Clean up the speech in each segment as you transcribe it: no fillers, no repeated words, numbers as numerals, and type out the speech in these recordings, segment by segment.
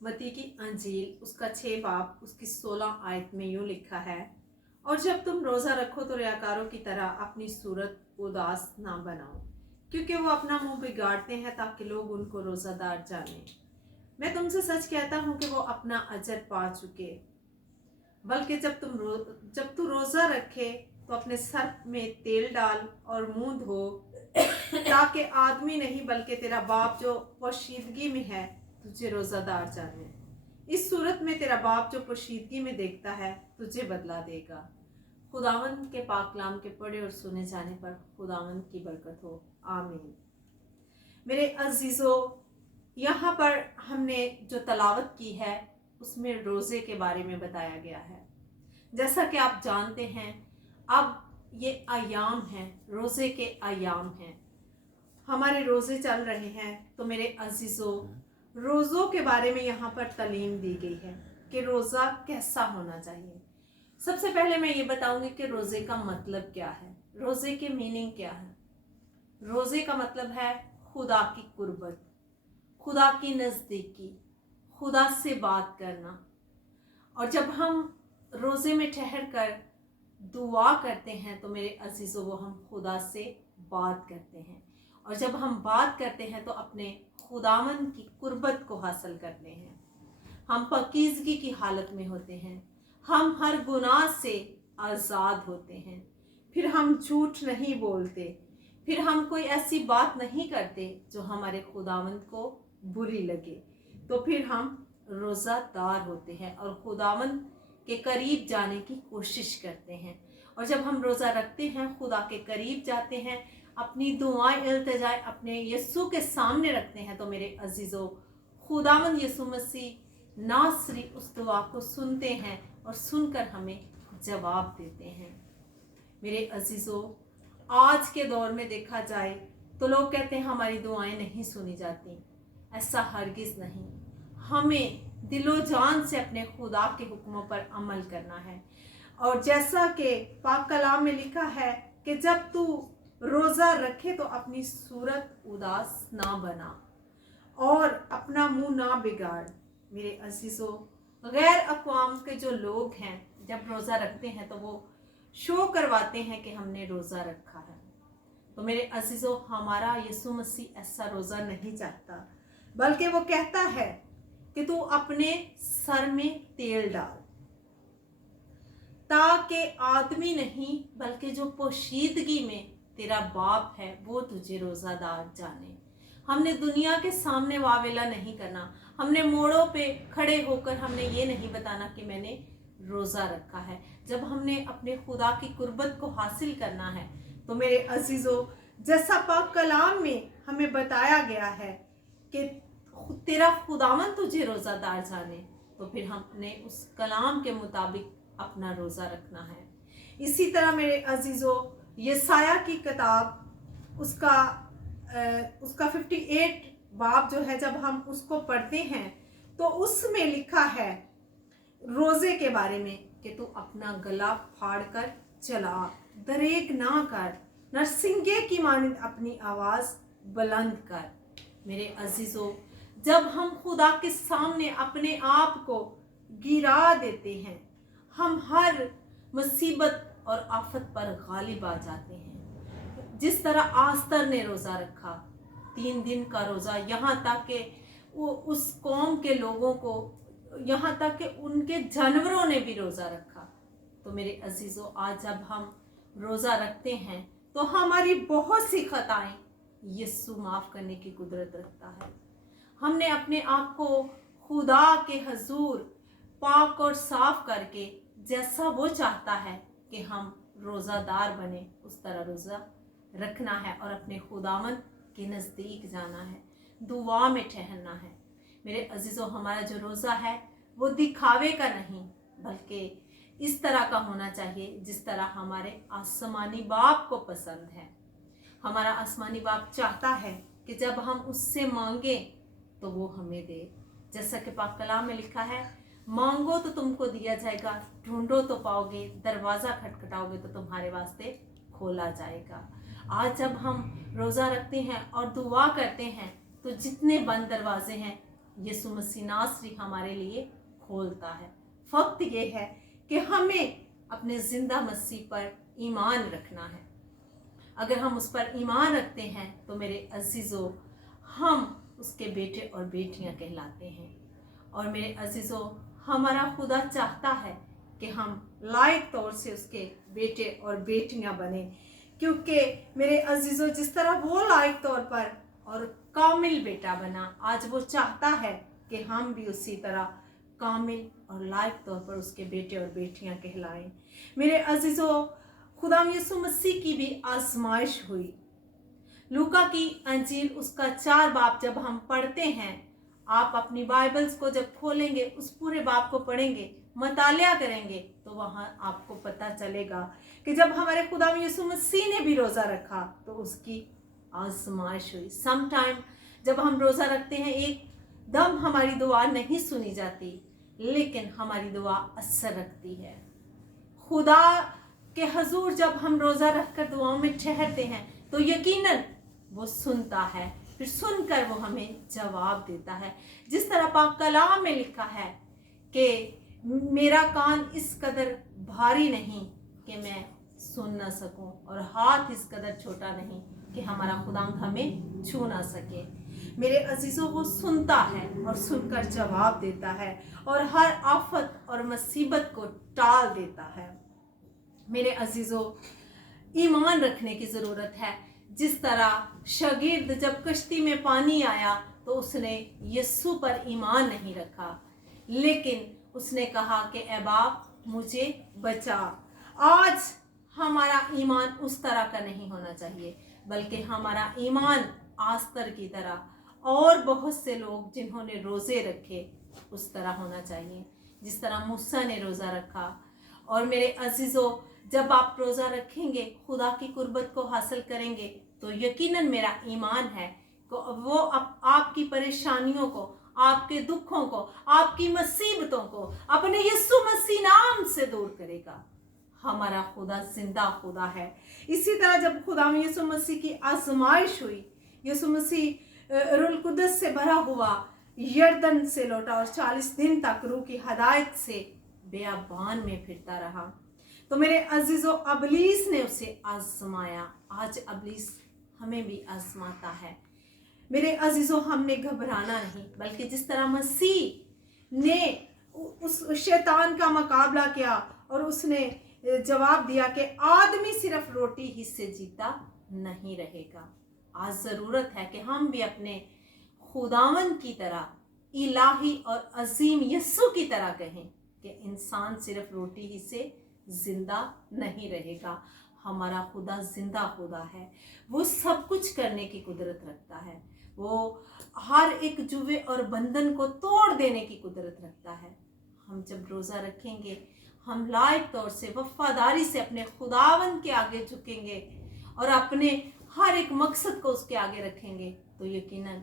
मत्ती की अंजील उसका 6 बाब उसकी 16 आयत में यूँ लिखा है, और जब तुम रोज़ा रखो तो रियाकारों की तरह अपनी सूरत उदास ना बनाओ, क्योंकि वो अपना मुंह बिगाड़ते हैं ताकि लोग उनको रोज़ादार जाने। मैं तुमसे सच कहता हूँ कि वो अपना अजर पा चुके। बल्कि जब तू रोज़ा रखे तो अपने सर में तेल डाल और मुंह धो, ताकि आदमी नहीं बल्कि तेरा बाप जो पोशीदगी में है तुझे रोज़ादार जाने। इस सूरत में तेरा बाप जो पोशीदगी में देखता है तुझे बदला देगा। खुदावंद के पाक कलाम के पढ़े और सुने जाने पर खुदावंद की बरकत हो, आमीन। मेरे अजीज़ों, यहाँ पर हमने जो तलावत की है उसमें रोज़े के बारे में बताया गया है। जैसा कि आप जानते हैं, अब ये अयाम हैं, रोज़े के अयाम हैं, हमारे रोज़े चल रहे हैं। तो मेरे अजीज़ों, रोज़ों के बारे में यहाँ पर तालीम दी गई है कि रोज़ा कैसा होना चाहिए। सबसे पहले मैं ये बताऊंगी कि रोज़े का मतलब क्या है, रोज़े के मीनिंग क्या है। रोज़े का मतलब है खुदा की कुर्बत, खुदा की नज़दीकी, खुदा से बात करना। और जब हम रोज़े में ठहर कर दुआ करते हैं तो मेरे अजीज़ों, वो हम खुदा से बात करते हैं। और जब हम बात करते हैं तो अपने खुदावंद की कुर्बत को हासिल करते हैं। हम पाकीज़गी की हालत में होते हैं, हम हर गुनाह से आज़ाद होते हैं। फिर हम झूठ नहीं बोलते, फिर हम कोई ऐसी बात नहीं करते जो हमारे खुदावंद को बुरी लगे। तो फिर हम रोज़ादार होते हैं और खुदावंद के करीब जाने की कोशिश करते हैं। और जब हम रोज़ा रखते हैं, खुदा के करीब जाते हैं, अपनी दुआएं इल्तिजाएं अपने यीशु के सामने रखते हैं, तो मेरे अजीज़ों, खुदावंद यीशु मसीह नासरी उस दुआ को सुनते हैं और सुनकर हमें जवाब देते हैं। मेरे अजीज़ों, आज के दौर में देखा जाए तो लोग कहते हैं हमारी दुआएं नहीं सुनी जाती। ऐसा हरगिज़ नहीं। हमें दिलो जान से अपने खुदा के हुक्मों पर अमल करना है। और जैसा कि पाक कलाम में लिखा है कि जब तू रोज़ा रखे तो अपनी सूरत उदास ना बना और अपना मुंह ना बिगाड़। मेरे अजीज़ों, गैर अक़वाम के जो लोग हैं जब रोज़ा रखते हैं तो वो शो करवाते हैं कि हमने रोज़ा रखा है। तो मेरे अजीज़ों, हमारा यीशु मसीह ऐसा रोज़ा नहीं चाहता, बल्कि वो कहता है कि तू अपने सर में तेल डाल, ताकि आदमी नहीं बल्कि जो पोशीदगी में तेरा बाप है वो तुझे रोज़ादार जाने। हमने दुनिया के सामने वावेला नहीं करना। हमने मोड़ों पे खड़े होकर हमने ये नहीं बताना कि मैंने रोज़ा रखा है। जब हमने अपने खुदा की कुर्बत को हासिल करना है तो मेरे अजीज़ों, जैसा पाक कलाम में हमें बताया गया है कि तेरा खुदावन तुझे रोज़ादार जाने, तो फिर हमने उस कलाम के मुताबिक अपना रोज़ा रखना है। इसी तरह मेरे अजीज़ों, यसाया की किताब उसका 58 बाब जो है, जब हम उसको पढ़ते हैं तो उसमें लिखा है रोज़े के बारे में कि तू अपना गला फाड़ कर चला, दरेग ना कर, नरसिंगे की मानिंद अपनी आवाज़ बुलंद कर। मेरे अजीज़ों, जब हम खुदा के सामने अपने आप को गिरा देते हैं, हम हर मुसीबत और आफत पर गालिब आ जाते हैं। जिस तरह आस्तर ने रोज़ा रखा, 3 दिन का रोज़ा, यहाँ तक कि वो उस कौम के लोगों को, यहाँ तक कि उनके जानवरों ने भी रोज़ा रखा। तो मेरे अजीज़ों, आज जब हम रोज़ा रखते हैं तो हमारी बहुत सी खताएं यीशु माफ़ करने की कुदरत रखता है। हमने अपने आप को खुदा के हजूर पाक और साफ करके, जैसा वो चाहता है कि हम रोज़ादार बने, उस तरह रोज़ा रखना है और अपने खुदावंद के नज़दीक जाना है, दुआ में ठहरना है। मेरे अजीज़ों, हमारा जो रोज़ा है वो दिखावे का नहीं, बल्कि इस तरह का होना चाहिए जिस तरह हमारे आसमानी बाप को पसंद है। हमारा आसमानी बाप चाहता है कि जब हम उससे मांगे तो वो हमें दे। जैसा कि पाक कलाम में लिखा है, मांगो तो तुमको दिया जाएगा, ढूंढो तो पाओगे, दरवाज़ा खटखटाओगे तो तुम्हारे वास्ते खोला जाएगा। आज जब हम रोज़ा रखते हैं और दुआ करते हैं तो जितने बंद दरवाजे हैं यीशु मसीह नासरी हमारे लिए खोलता है। फक्त ये है कि हमें अपने जिंदा मसीह पर ईमान रखना है। अगर हम उस पर ईमान रखते हैं तो मेरे अजीज़ों, हम उसके बेटे और बेटियां कहलाते हैं। और मेरे अजीज़ों, हमारा खुदा चाहता है कि हम लायक तौर से उसके बेटे और बेटियां बने, क्योंकि मेरे अजीज़ों, जिस तरह वो लायक तौर पर और कामिल बेटा बना, आज वो चाहता है कि हम भी उसी तरह कामिल और लायक तौर पर उसके बेटे और बेटियां कहलाएं। मेरे अजीज़ों, खुदा यीशु मसीह की भी आजमाइश हुई। लूका की अंजील उसका 4 बाब जब हम पढ़ते हैं, आप अपनी बाइबल्स को जब खोलेंगे, उस पूरे बाब को पढ़ेंगे, मतालिया करेंगे, तो वहाँ आपको पता चलेगा कि जब हमारे खुदा यीशु मसीह ने भी रोज़ा रखा तो उसकी आजमाइश हुई। समटाइम जब हम रोज़ा रखते हैं, एकदम हमारी दुआ नहीं सुनी जाती, लेकिन हमारी दुआ असर रखती है। खुदा के हजूर जब हम रोज़ा रखकर दुआओं में ठहरते हैं तो यकीनन वो सुनता है, फिर सुनकर वो हमें जवाब देता है। जिस तरह पाक कलाम में लिखा है कि मेरा कान इस कदर भारी नहीं कि मैं सुन ना सकूं, और हाथ इस कदर छोटा नहीं कि हमारा खुदाम हमें छू ना सके। मेरे अजीज़ों, वो सुनता है और सुनकर जवाब देता है और हर आफत और मुसीबत को टाल देता है। मेरे अजीज़ों, ईमान रखने की ज़रूरत है। जिस तरह शागिर्द जब कश्ती में पानी आया तो उसने यीशु पर ईमान नहीं रखा, लेकिन उसने कहा कि ऐ बाप मुझे बचा। आज हमारा ईमान उस तरह का नहीं होना चाहिए, बल्कि हमारा ईमान आस्तर की तरह और बहुत से लोग जिन्होंने रोज़े रखे उस तरह होना चाहिए, जिस तरह मूसा ने रोज़ा रखा। और मेरे अजीज़ों, जब आप रोज़ा रखेंगे, खुदा की कुर्बत को हासिल करेंगे, तो यकीनन मेरा ईमान है कि वो आपकी परेशानियों को, आपके दुखों को, आपकी मुसीबतों को अपने यीशु मसीह नाम से दूर करेगा। हमारा खुदा जिंदा खुदा है। इसी तरह जब खुदा यीशु मसीह की आजमाइश हुई, यीशु मसीह रूह कुदस से भरा हुआ यरदन से लौटा और 40 दिन तक रूह की हदायत से बेयाबान में फिरता रहा। तो मेरे अजीज़ों, अबलीस ने उसे आजमाया। आज अबलीस हमें भी आजमाता है। मेरे अजीज़ों, हमने घबराना नहीं, बल्कि जिस तरह मसीह ने उस शैतान का मुकाबला किया और उसने जवाब दिया कि आदमी सिर्फ रोटी ही से जीता नहीं रहेगा। आज ज़रूरत है कि हम भी अपने खुदावन की तरह, इलाही और अजीम यीशु की तरह कहें कि इंसान सिर्फ रोटी ही से जिंदा नहीं रहेगा। हमारा खुदा जिंदा खुदा है। वो सब कुछ करने की कुदरत रखता है। वो हर एक जुए और बंधन को तोड़ देने की कुदरत रखता है। हम जब रोज़ा रखेंगे, हम लायक तौर से वफादारी से अपने खुदावन के आगे झुकेंगे और अपने हर एक मकसद को उसके आगे रखेंगे, तो यकीनन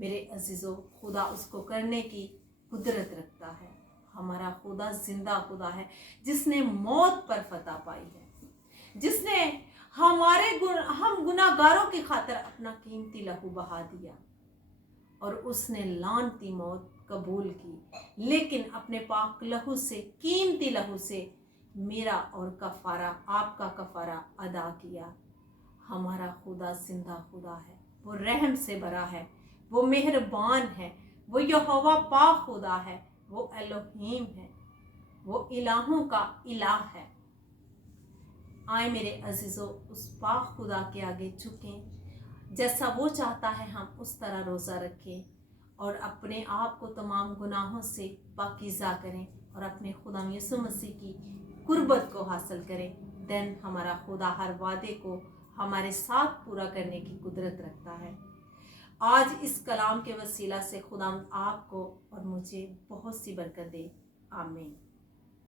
मेरे अजीज़ों, खुदा उसको करने की कुदरत रखता है। हमारा खुदा जिंदा खुदा है, जिसने मौत पर फतह पाई है, जिसने हम गुनाहगारों की खातिर अपना कीमती लहू बहा दिया और उसने लानती मौत कबूल की, लेकिन अपने पाक लहू से, कीमती लहू से मेरा और कफारा, आपका कफारा अदा किया। हमारा खुदा जिंदा खुदा है। वो रहम से भरा है, वो मेहरबान है, वो यहोवा पाक खुदा है, वो एलोहीम है, वो इलाहों का इलाह है। आए मेरे अजीज़ों, उस पाक खुदा के आगे झुकें। जैसा वो चाहता है हम उस तरह रोज़ा रखें और अपने आप को तमाम गुनाहों से पाकीज़ा करें और अपने खुदा यीशु मसीह की कुर्बत को हासिल करें। देन हमारा खुदा हर वादे को हमारे साथ पूरा करने की कुदरत रखता है। आज इस कलाम के वसीला से खुदा आपको और मुझे बहुत सी बरकत दे। आमीन।